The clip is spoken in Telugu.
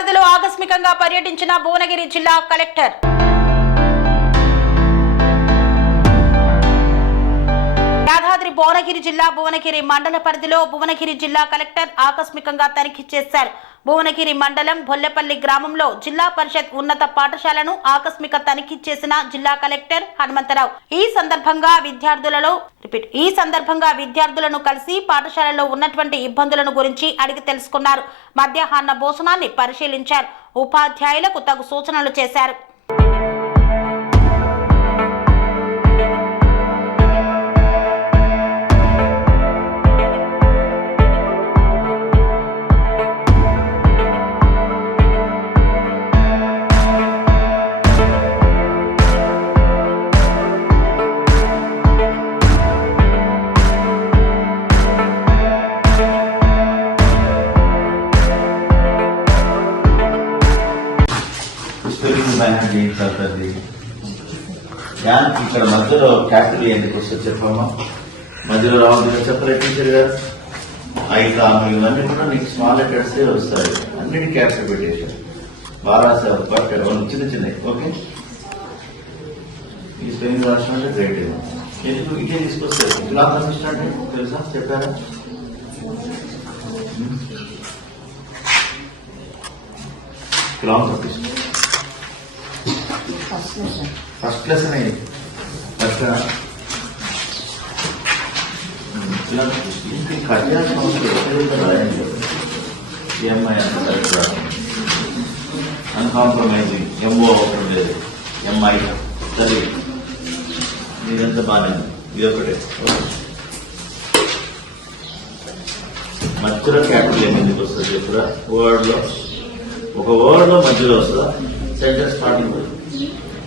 పరిధిలో ఆకస్మికంగా పర్యటించిన భువనగిరి జిల్లా కలెక్టర్. యాదాద్రి భువనగిరి జిల్లా భువనగిరి మండల పరిధిలో భువనగిరి జిల్లా కలెక్టర్ ఆకస్మికంగా తనిఖీ చేశారు. భువనగిరి మండలం బొల్లెపల్లి గ్రామంలో జిల్లా పరిషత్ ఉన్నత పాఠశాలను ఆకస్మిక తనిఖీ చేసిన జిల్లా కలెక్టర్ హనుమంతరావు. ఈ సందర్భంగా విద్యార్థులలో రిపీట్ ఈ సందర్భంగా విద్యార్థులను కలిసి పాఠశాలలో ఉన్నటువంటి ఇబ్బందులను గురించి అడిగి తెలుసుకున్నారు. మధ్యాహ్న భోజనాన్ని పరిశీలించారు. ఉపాధ్యాయులకు తగు సూచనలు చేశారు. స్పెల్లింగ్ మేనేజ్ దానికి ఇక్కడ మధ్యలో క్యాపిటల్ ఎందుకు వస్తుంది చెప్పమ్మా? మధ్యలో రావద్దు చెప్పలే టీచర్ గారు? ఐదు ఆమె ఇవన్నీ కూడా నీకు స్మాల్ లెటర్స్ వస్తాయి. అన్నిటి క్యాపిటల్ పెట్టేశారు. బాగా రాశారు బట్ చిన్న చిన్నవి ఓకే? ఈ స్పెల్లింగ్ రాష్ట్రం అంటే గ్రేట్ ఎందుకు? ఇదే తీసుకొస్తారు. క్లాస్ అంటే తెలుసా? చెప్పారా? Hmm? Class assistant first class అనేది. ఫస్ట్ uh, కళ్యాణ సంస్థలు రాయండి? ఈఎంఐ అంత అన్కాంప్రమైజింగ్ ఎంఓ అవసరం లేదు ఎంఐ సరే. మీరంతా బాగానే ఇది ఒకటే. మధ్యలో క్యాపిటల్ ఎందుకు వస్తుంది చెప్పురా? వర్డ్లో. ఒక వర్డ్లో మధ్యలో వస్తుందా? Sentence starting uncompromising